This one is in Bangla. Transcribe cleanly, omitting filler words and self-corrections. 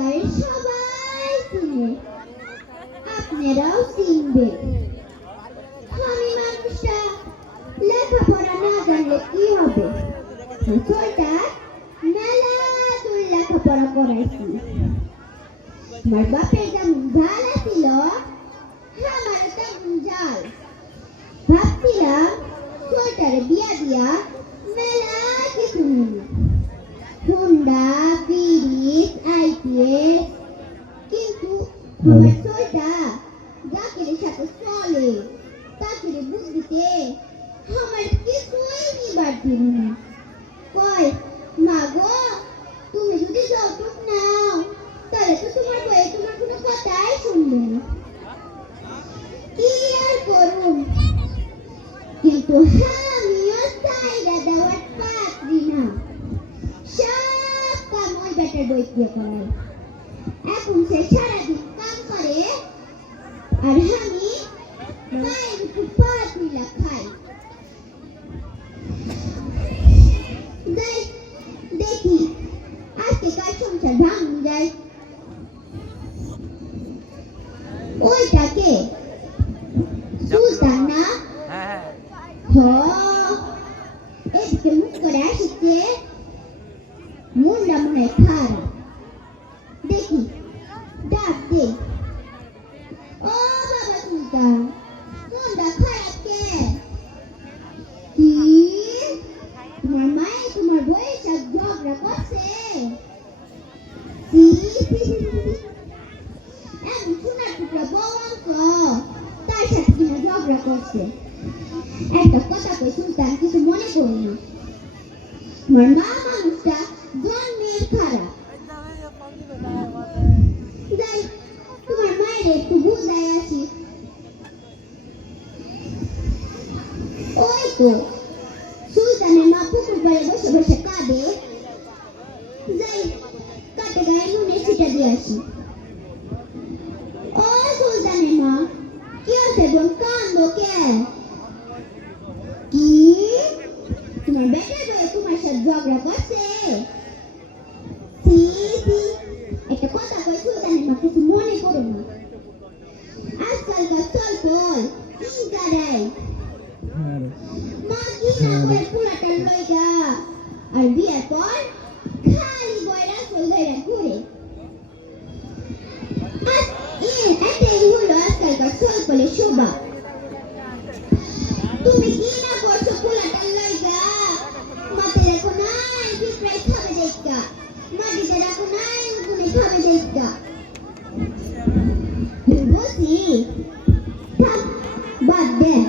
গায়ের সবাই চিনে, আপনারাও চিনবেন। আমি মানুষটা লেখাপড়া না জানলে কি হবে? ছোটটা মেলা দূর লেখাপড়া করাইছি। আমার বাপের যেমন ঝাল ছিল, আমারও তেমন ঝাল। ভাবছিলাম ছোটটারে বিয়া দিয়া মেলা কিছু নিব, হুন্ডা, ব্রিজ, আইপিএস। কিন্তু আমার ছোটটা জাকিরের সাথে চলে, জাকিরের বুদ্ধিতে আমার কিছুই নিবার দিল না। কয়, মা গো, তুমি যদি যৌতুক নাও তাহলে তো তোমার বউ তোমার কোনো কথাই শুনবে না। কি আর করুন, কিন্তু আমিও চাইরা দেওয়ার পাত্রী না। সব কাম ওই বেটার বই দিয়ে করাই। এখন সে সারাদিন কাম করে আর আমি মায়ের উপর পা তুইলা খাই। দেখি আজকে কার সংসার ভাঙন যায়। ওইটাকে সুলতান না? এদিকে মুখ করে আসছে, মুন্ডা মনে খারাপ। দেখি ডাক দে। ও বাবা সুলতান, মুন্ডা খারাপ কে? কি তোমার মায়ে তোমার বউয়ের সাথে ঝগড়া করছে? এমন সোনার টুকরা বউ আনছ, তার সাথে কিনা ঝগড়া করছে? একটা কথা কই সুলতান, কিছু মনে করো না। তোমার মা মানুষটা জন্মের খারাপ। যাই তোমার মায়ের একটু বুঝাই আসি। ওই তো সুলতানের মা পুকুর পাড়ে বসে বসে কাঁদে। যাই কাটে গায়ে নুনের ছিটা দিয়ে আসি। ও সুলতানের মা, কি আছে বোন, কান্দো কে? কি তোমার বেটার বউ তোমার সাথে ঝগড়া করছে? একটা কথা কই সুলতানের মা, কিছু মনে করো না। আজকালকার চলপল ইন্টারাই মা কি না করে পুরাটার লইগা, আর বিয়ের পর খালি বয়রা চল ধরে ঘুরে। এটাই হলো আজকালকার চলপলের স্বভাব। তুমি কি না করছো পুরাটার লইগা? মাতে রাখো নাই পিঁপড়ে খাবে দেখা, মাটিতে রাখো নাই উকুনে খাবে দেখা। বলছি থাক, বাদ দেন।